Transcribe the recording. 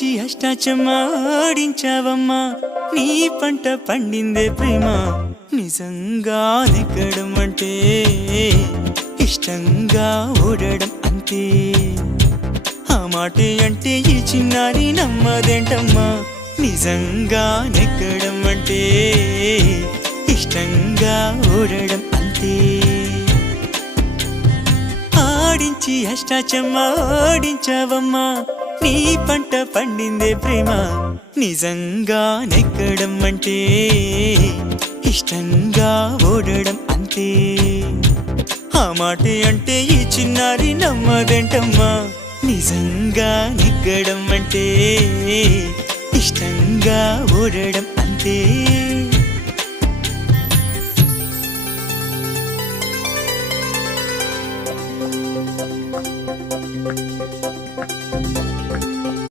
ఆడించి అష్టాచమ్మాడించావమ్మా నీ పంట పండిందే ప్రేమ నిజంగా నెగ్గడం అంటే ఇష్టంగా ఓడడం అంతే ఆ మాటే అంటే ఈ చిన్నారి నమ్మదేంటమ్మా నిజంగా నెగ్గడం అంటే ఇష్టంగా ఓడడం అంతే ఆడించి అష్టాచమ్మాడించావమ్మా నీ పంట పండిందే ప్రేమ నిజంగా నెగ్గడం అంటే ఇష్టంగా ఓడడం అంతే ఆ మాటే అంటే ఈ చిన్నారి నమ్మదేంటమ్మా నిజంగా నెగ్గడం అంటే ఇష్టంగా ఓడడం అంతే